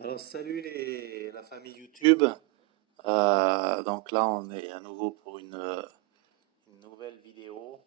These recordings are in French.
Alors salut la famille YouTube. Donc là on est à nouveau pour une nouvelle vidéo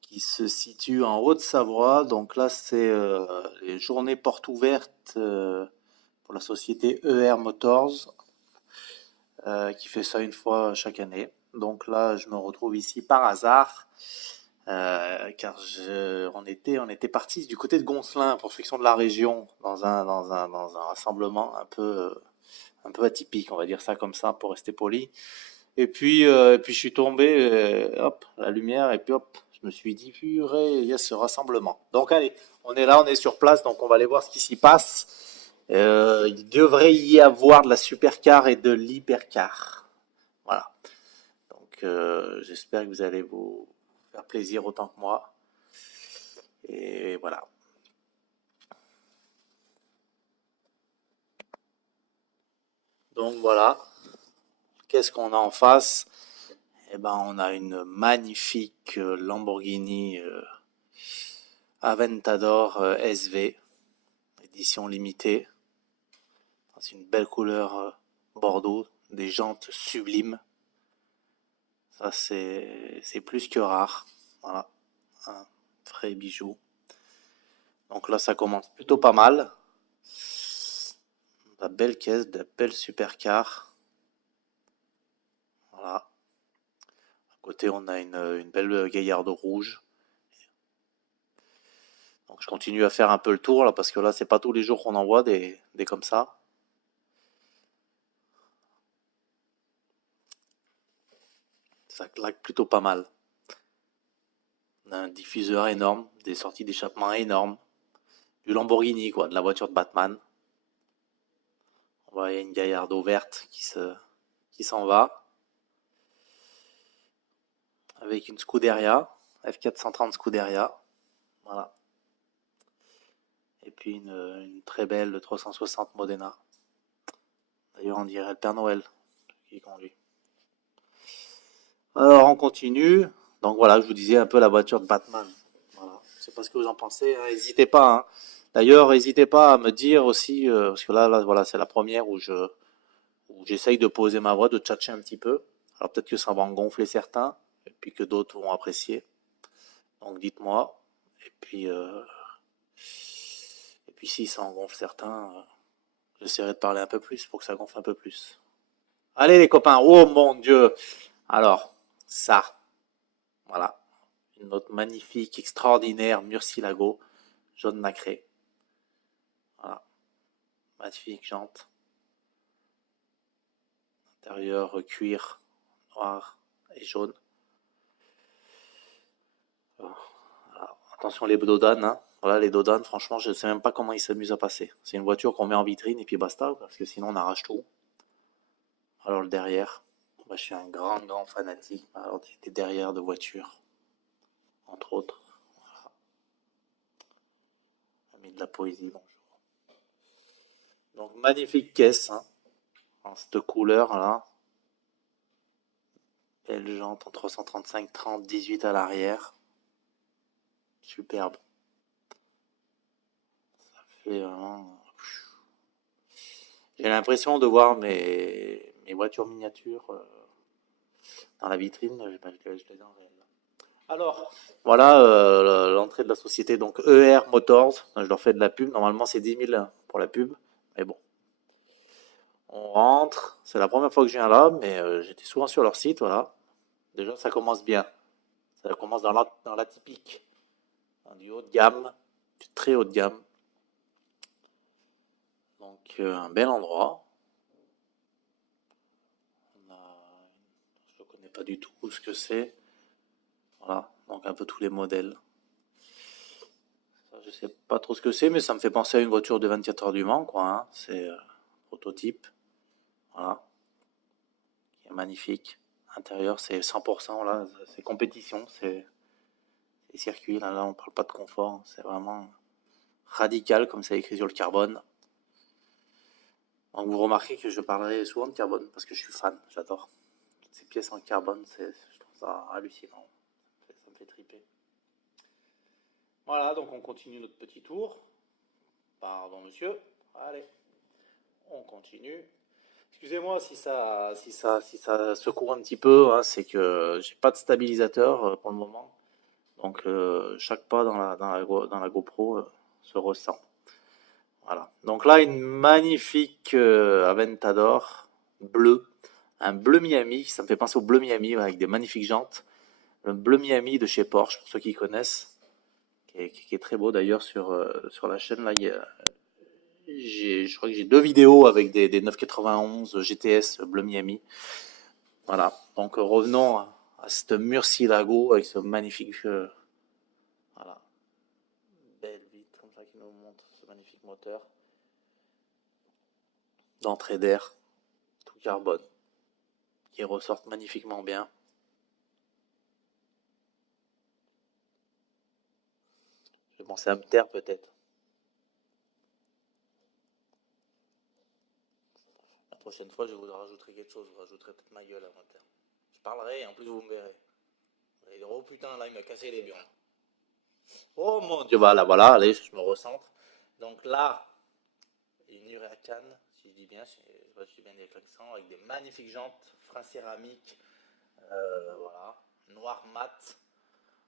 qui se situe en Haute-Savoie. Donc là c'est les journées portes ouvertes pour la société ER Motors qui fait ça une fois chaque année. Donc là je me retrouve ici par hasard car on était partis du côté de Goncelin pour ceux qui sont de la région dans un rassemblement un peu atypique, on va dire ça comme ça pour rester poli. Et puis je suis tombé, hop, la lumière, et puis hop, je me suis dit, purée, il y a ce rassemblement. Donc allez, on est là, on est sur place, donc on va aller voir ce qui s'y passe. Il devrait y avoir de la supercar et de l'hypercar. Voilà. Donc j'espère que vous allez vous faire plaisir autant que moi. Et voilà. Donc voilà, qu'est-ce qu'on a en face? Eh ben, on a une magnifique Lamborghini Aventador SV, édition limitée. C'est une belle couleur bordeaux, des jantes sublimes. Ça, c'est plus que rare. Voilà, un vrai bijou. Donc là, ça commence plutôt pas mal. La belle caisse, de la belle supercar. Voilà. À côté, on a une belle gaillarde rouge. Donc je continue à faire un peu le tour là parce que là c'est pas tous les jours qu'on en voit des comme ça. Ça claque plutôt pas mal. On a un diffuseur énorme, des sorties d'échappement énormes, du Lamborghini quoi, de la voiture de Batman. On voit il y a une Gallardo verte qui s'en va avec une Scuderia F430 Scuderia. Voilà. Et puis une très belle 360 Modena. D'ailleurs on dirait le Père Noël qui conduit. Alors on continue. Donc voilà, je vous disais un peu la voiture de Batman. Voilà. Je sais pas ce que vous en pensez, hein. N'hésitez pas, hein. D'ailleurs, n'hésitez pas à me dire aussi, parce que là, voilà, c'est la première où j'essaye de poser ma voix, de tchatcher un petit peu. Alors peut-être que ça va en gonfler certains, et puis que d'autres vont apprécier. Donc dites-moi. Et puis, euh, et puis si ça en gonfle certains, j'essaierai de parler un peu plus pour que ça gonfle un peu plus. Allez les copains, oh mon Dieu. Alors, ça, voilà. Une autre magnifique, extraordinaire Murcielago, jaune nacré. Voilà, magnifique jante. Intérieur cuir, noir et jaune. Voilà. Attention les dodanes, hein. Voilà les dodanes, franchement, je ne sais même pas comment ils s'amusent à passer. C'est une voiture qu'on met en vitrine et puis basta, parce que sinon on arrache tout. Alors le derrière, moi je suis un grand fanatique alors, des derrières de voitures, entre autres. Voilà. Ami de la poésie, bonjour. Donc magnifique caisse, hein, en cette couleur là. Belle jante en 335 30 18 à l'arrière. Superbe. Ça fait vraiment... J'ai l'impression de voir mes voitures miniatures dans la vitrine. Je les enlève. Alors, voilà l'entrée de la société, donc ER Motors. Je leur fais de la pub. Normalement, c'est 10 000 pour la pub. Mais bon, on rentre. C'est la première fois que je viens là, mais j'étais souvent sur leur site. Voilà. Déjà, ça commence bien. Ça commence dans la typique. Dans du haut de gamme, du très haut de gamme. Donc, un bel endroit. Je ne connais pas du tout ce que c'est. Voilà, donc un peu tous les modèles. Ça, je sais pas trop ce que c'est, mais ça me fait penser à une voiture de 24 heures du Mans, quoi, hein. C'est prototype, voilà, qui est magnifique. Intérieur, c'est 100%, là, c'est compétition, c'est circuit, là, on parle pas de confort, c'est vraiment radical, comme c'est écrit sur le carbone. Donc vous remarquez que je parlerai souvent de carbone, parce que je suis fan, j'adore. Toutes ces pièces en carbone, je trouve ça hallucinant, ça me fait triper. Voilà, donc on continue notre petit tour. Pardon, monsieur. Allez. On continue. Excusez-moi si ça secoue un petit peu, hein, c'est que j'ai pas de stabilisateur pour le moment. Donc chaque pas dans la GoPro se ressent. Voilà. Donc là, une magnifique Aventador bleu. Un bleu Miami, ça me fait penser au bleu Miami avec des magnifiques jantes. Le bleu Miami de chez Porsche, pour ceux qui connaissent, qui est très beau d'ailleurs sur la chaîne. Là, je crois que j'ai deux vidéos avec des 991 GTS bleu Miami. Voilà. Donc revenons à cette Murcielago avec ce magnifique, voilà, belle vitre comme ça qui nous montre ce magnifique moteur d'entrée d'air, tout carbone, qui ressortent magnifiquement bien. Je vais penser à me taire peut-être. La prochaine fois, je vous rajouterai quelque chose. Je vous rajouterai peut-être ma gueule à me taire. Je parlerai et en plus vous me verrez. Vous allez dire, oh putain, là il m'a cassé les biens. Oh mon dieu, voilà, allez, je me recentre. Donc là, une Huracan, si je dis bien, je dis bien avec l'accent, avec des magnifiques jantes, frein céramique, voilà, noir mat.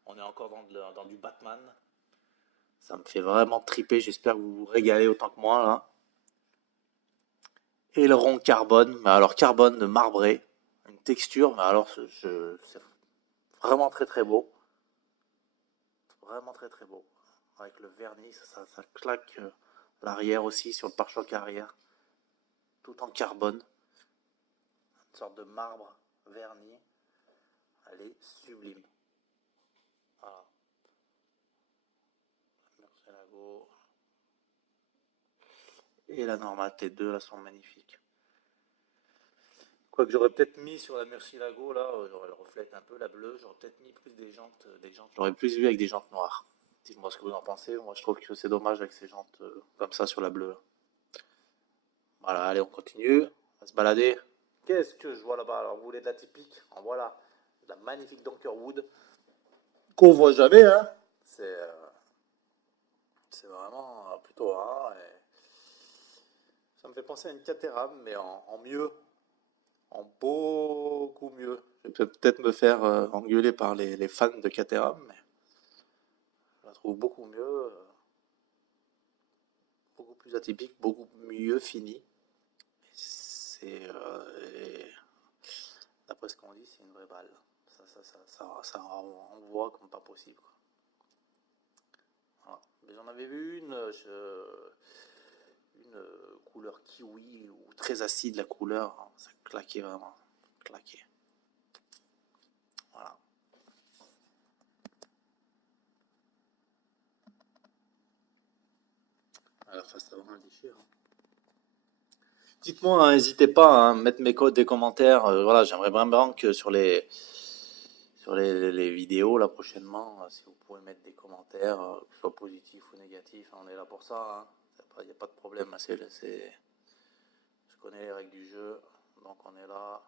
On est encore dans du Batman. Ça me fait vraiment triper. J'espère que vous vous régalez autant que moi là. Aileron carbone, mais alors carbone de marbré, une texture, mais alors c'est vraiment très très beau. Vraiment très très beau. Avec le vernis, ça claque l'arrière aussi sur le pare-choc arrière. Tout en carbone. Une sorte de marbre verni. Elle est sublime. Voilà. Murcielago. Et la normale T2, là, sont magnifiques. Quoique j'aurais peut-être mis sur la Murcielago, là, elle reflète un peu la bleue, j'aurais peut-être mis plus des jantes. J'aurais plus vu avec des jantes noires. Dites-moi ce que vous en pensez. Moi, je trouve que c'est dommage avec ces jantes comme ça sur la bleue. Voilà, allez, on continue. On va se balader. Qu'est-ce que je vois là-bas? Alors, vous voulez de la typique? En voilà. De la magnifique Donkerwood. Qu'on voit jamais, hein. C'est vraiment plutôt rare. Et ça me fait penser à une Caterham, mais en mieux. En beaucoup mieux. Je vais peut-être me faire engueuler par les fans de Caterham, mais je la trouve beaucoup mieux. Beaucoup plus atypique, beaucoup mieux fini. C'est, d'après ce qu'on dit, c'est une vraie balle. Ça envoie comme pas possible, quoi. Voilà. Mais j'en avais vu une couleur kiwi ou très acide la couleur, hein. Ça claquait vraiment, claquait. Voilà. À la face avant, elle déchire, hein. Dites-moi, hein, n'hésitez pas à mettre mes codes des commentaires. Voilà, j'aimerais vraiment que sur les vidéos là prochainement, si vous pouvez mettre des commentaires, que ce soit positifs ou négatifs, on est là pour ça, hein. Il n'y a pas de problème. Je connais les règles du jeu, donc on est là.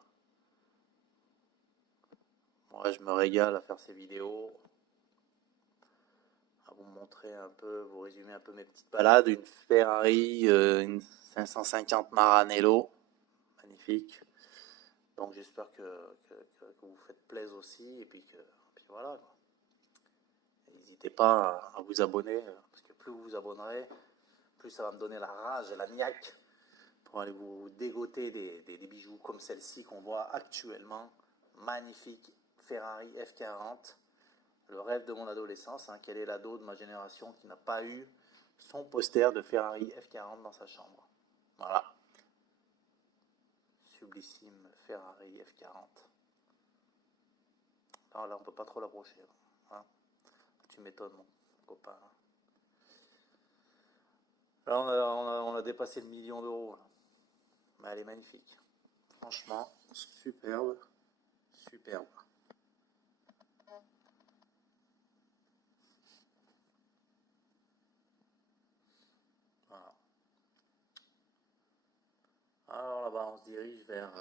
Moi, je me régale à faire ces vidéos, à vous montrer un peu, vous résumer un peu mes petites balades. Une Ferrari, une 550 Maranello, magnifique. Donc j'espère que vous faites plaisir aussi, et puis voilà, quoi. N'hésitez pas à vous abonner, parce que plus vous vous abonnerez, plus ça va me donner la rage et la niaque pour aller vous dégoter des bijoux comme celle-ci qu'on voit actuellement. Magnifique Ferrari F40, le rêve de mon adolescence, hein. Quel est l'ado de ma génération qui n'a pas eu son poster de Ferrari F40 dans sa chambre? Voilà. Sublissime Ferrari F40. Alors là, on peut pas trop l'approcher, hein. Tu m'étonnes, mon copain. Là, on a dépassé le million d'euros. Mais elle est magnifique. Franchement, superbe. Superbe. Voilà. Alors là-bas, on se dirige vers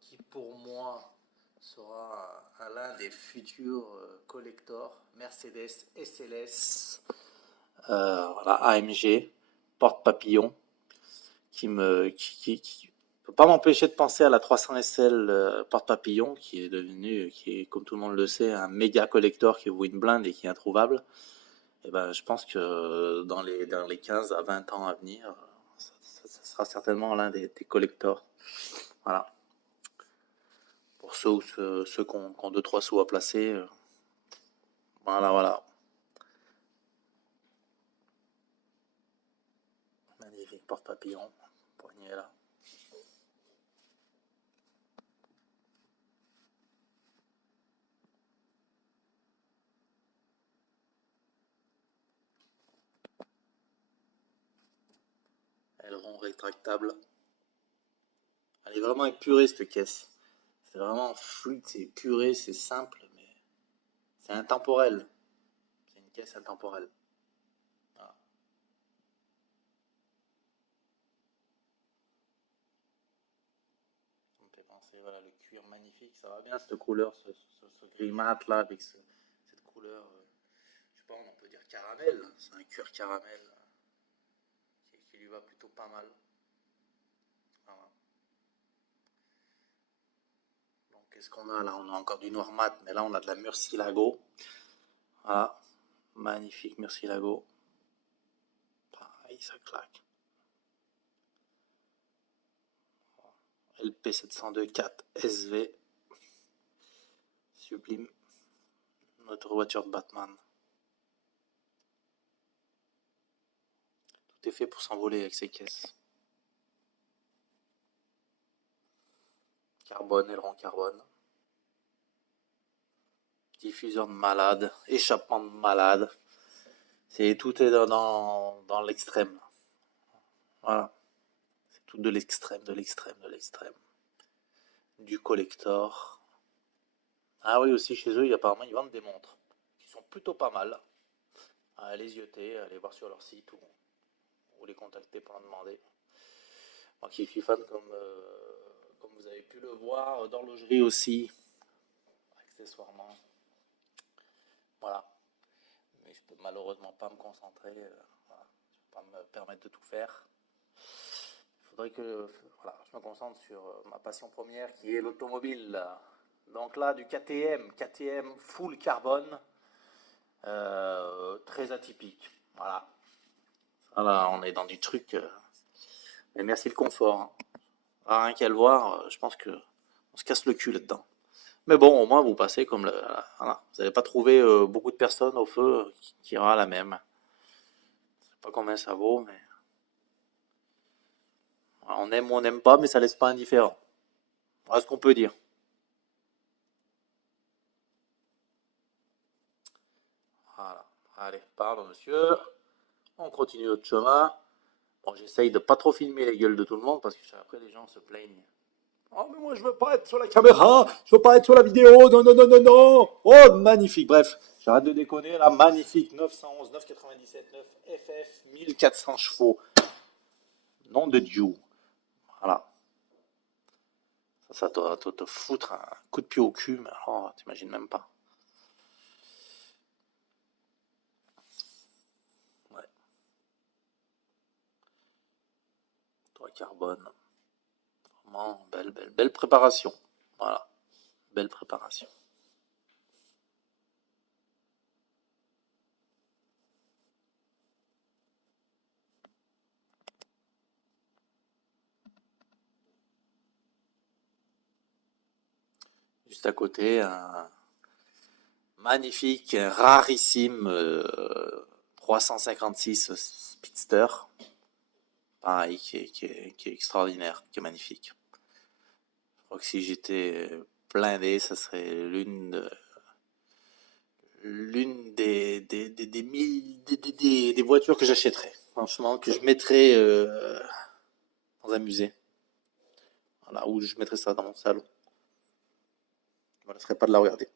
qui, pour moi, sera l'un des futurs collectors Mercedes SLS, voilà, AMG, porte-papillon, qui peut pas m'empêcher de penser à la 300 SL porte-papillon, qui est, comme tout le monde le sait, un méga collector qui vaut une blinde et qui est introuvable. Et ben, je pense que dans les 15 à 20 ans à venir, ça sera certainement l'un des collectors. Voilà. Pour ceux qui ont 2-3 sous à placer. Voilà, voilà. Magnifique porte-papillon. Poignet là. Aileron rétractable. Elle est vraiment épurée cette caisse. C'est vraiment fluide, c'est épuré, c'est simple, mais c'est intemporel. C'est une caisse intemporelle. Voilà. Ça me fait penser, voilà, le cuir magnifique, ça va bien cette couleur, ce gris mat là, avec cette couleur, je sais pas, on peut dire caramel. C'est un cuir caramel qui lui va plutôt pas mal. Voilà. Donc qu'est-ce qu'on a là? On a encore du noir mat, mais là on a de la Murcielago. Voilà, magnifique Murcielago. Pareil, ça claque. LP 702 4 SV. Sublime. Notre voiture de Batman. Tout est fait pour s'envoler avec ces caisses. Carbone, aileron carbone. Diffuseur de malade. Échappement de malade. Tout est dans l'extrême. Voilà. C'est tout de l'extrême, de l'extrême, de l'extrême. Du collector. Ah oui, aussi chez eux, apparemment, ils vendent des montres qui sont plutôt pas mal. Allez zioter, allez voir sur leur site ou les contacter pour en demander. Moi qui suis fan, comme vous avez pu le voir, d'horlogerie aussi, accessoirement. Voilà. Mais je peux malheureusement pas me concentrer. Voilà. Je peux pas me permettre de tout faire. Il faudrait que voilà, je me concentre sur ma passion première qui est l'automobile. Donc là, du KTM full carbone, très atypique. Voilà. Voilà, on est dans du truc. Mais merci le confort. Hein. Ah, rien qu'à le voir, je pense que on se casse le cul là-dedans. Mais bon, au moins vous passez comme voilà. Vous n'allez pas trouver beaucoup de personnes au feu qui ira la même. Je sais pas combien ça vaut, mais voilà, on aime ou on n'aime pas, mais ça laisse pas indifférent. Voilà ce qu'on peut dire. Voilà. Allez, pardon monsieur. On continue notre chemin. Bon, j'essaye de pas trop filmer les gueules de tout le monde parce que après les gens se plaignent. Oh, mais moi je veux pas être sur la caméra, je veux pas être sur la vidéo, non, non, non, non, non. Oh, magnifique, bref, j'arrête de déconner, là, magnifique, 911, 997, 9 FF, 1400 chevaux. Nom de Dieu. Voilà. Ça doit te foutre un coup de pied au cul, mais alors, t'imagines même pas. Ouais. Toi, carbone. Vraiment, belle préparation. Voilà. Belle préparation. Juste à côté, un magnifique, un rarissime 356 Speedster. Pareil, qui est extraordinaire, qui est magnifique. Je crois que si j'étais blindé, ça serait l'une des voitures que j'achèterais. Franchement, que je mettrais dans un musée. Voilà, ou je mettrais ça dans mon salon. Je ne me laisserais pas de la regarder.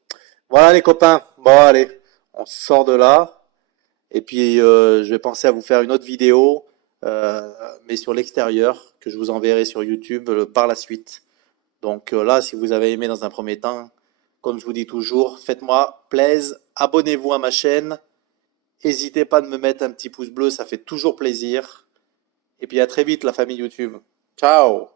Voilà les copains, bon allez, on sort de là. Et puis je vais penser à vous faire une autre vidéo, mais sur l'extérieur, que je vous enverrai sur YouTube par la suite. Donc là, si vous avez aimé dans un premier temps, comme je vous dis toujours, faites-moi plaisir, abonnez-vous à ma chaîne, n'hésitez pas de me mettre un petit pouce bleu, ça fait toujours plaisir. Et puis à très vite, la famille YouTube. Ciao!